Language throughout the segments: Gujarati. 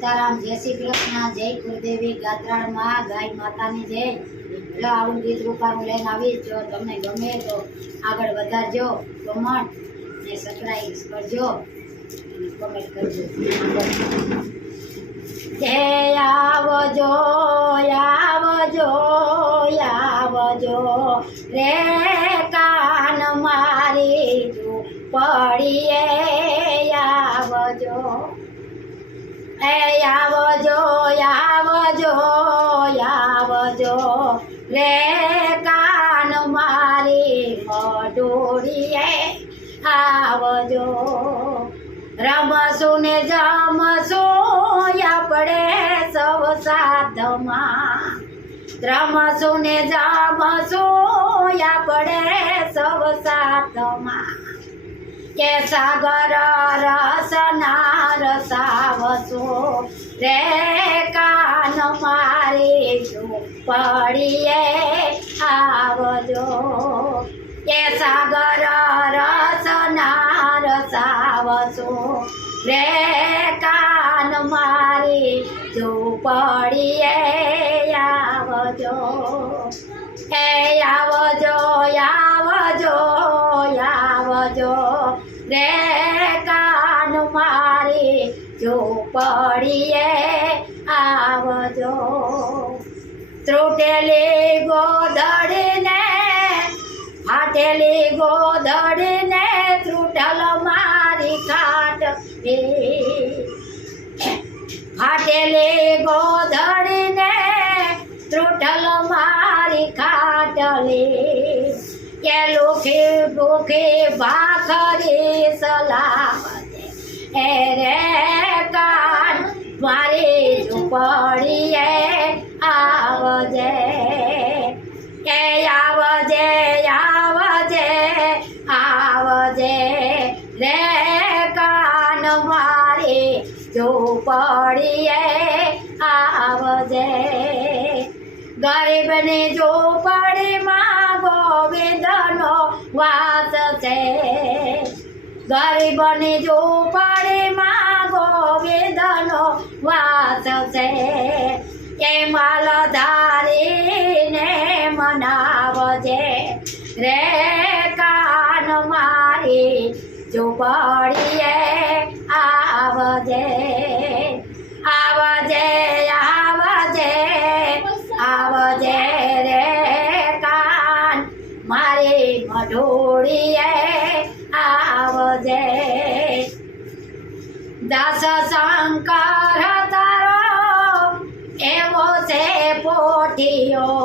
સીતારામ, જય શ્રી કૃષ્ણ, જય ગુરુદેવી, ગાત્રાળમાં ગાય માતાની જય. એટલે આવું ગીત રૂપાનું લઈને આવીશ. જો તમને ગમે તો આગળ વધારજો, કમેન્ટ ને સબસ્ક્રાઈબ કરજો અને કમેન્ટ કરજો. જય આવજો આવજો આવજો રે કાન મારી ઝૂંપડીએ આવજો. એ આવજો આવજો આવજો રે કાન મારી મઢોડીએ આવજો. રમશું ને જમશું આપણે સૌ સાથમાં, રમશું ને જમશું આપણે સૌ સાથમાં. કે સાગર રસના રસાવશો રે કાન મારી ઝૂંપડીએ આવજો. કે સાગર રસના રસાવશો રે કાન મારી ઝૂંપડીએ આવજો. હે આવજો આવજો આવજો રે કાન મારી ઝૂંપડીએ આવજો. ત્રુટેલી ગોધડીને ફાટેલી ગોધડીને ત્રુટલ મારી ખાટ, ફાટેલી ગોધડીને ત્રુટલ મારી ખાટલી. કે લુખી ભૂખી ભાખરી સલામતે હે રે કાન મારી ઝૂંપડીએ આવજે. કે આવજે આવજે આવજે રે કાન મારી ઝૂંપડીએ આવજે. ગરીબની ઝૂંપડીમાં ગોવિંદનો વાસ છે, ગરીબની ઝૂંપડીમાં ગોવિંદનો વાસ છે. એ માલધારીને મનાવજે રે કાન મારી ઝૂંપડીએ આવજે. આવજે આવજે આવજે રે કાન મારી મઢોડીએ આવજે. દાસ શંકર તારો એવો છે પોઠિયો,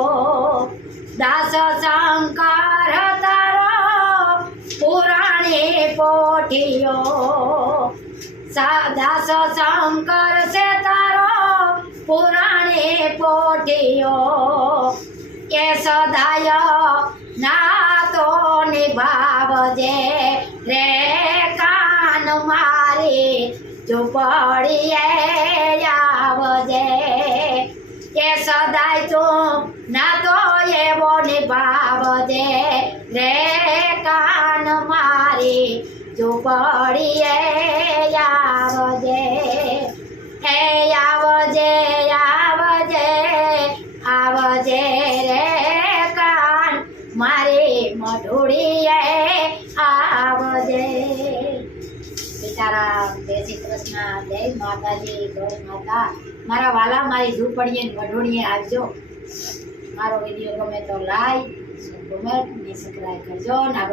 દાસ શંકર તારો પુરાણી પોઠિયો. દાસ શંકર છે તારો પુરાણી પોઠિયો. કે સદાય નાતો નિભાવજે રે કાન મારી ઝૂંપડીએ આવજે. કે સદાય તું નાતો એવો નિભાવજે રે કાન મારી ઝૂંપડીએ આવજે. હે આવજે આવજે આવજે રે કાન મારી મઢોડીએ આવજે. સીતારામ, જય શ્રી કૃષ્ણ, જય માતાજી, ગૌ માતા. મારા વાલા મારી ઝૂંપડીએ મઢોડીએ આવજો. મારો વિડીયો ગમે તો લાઈક, કમેન્ટ ને સબસ્ક્રાઈબ કરજો. ના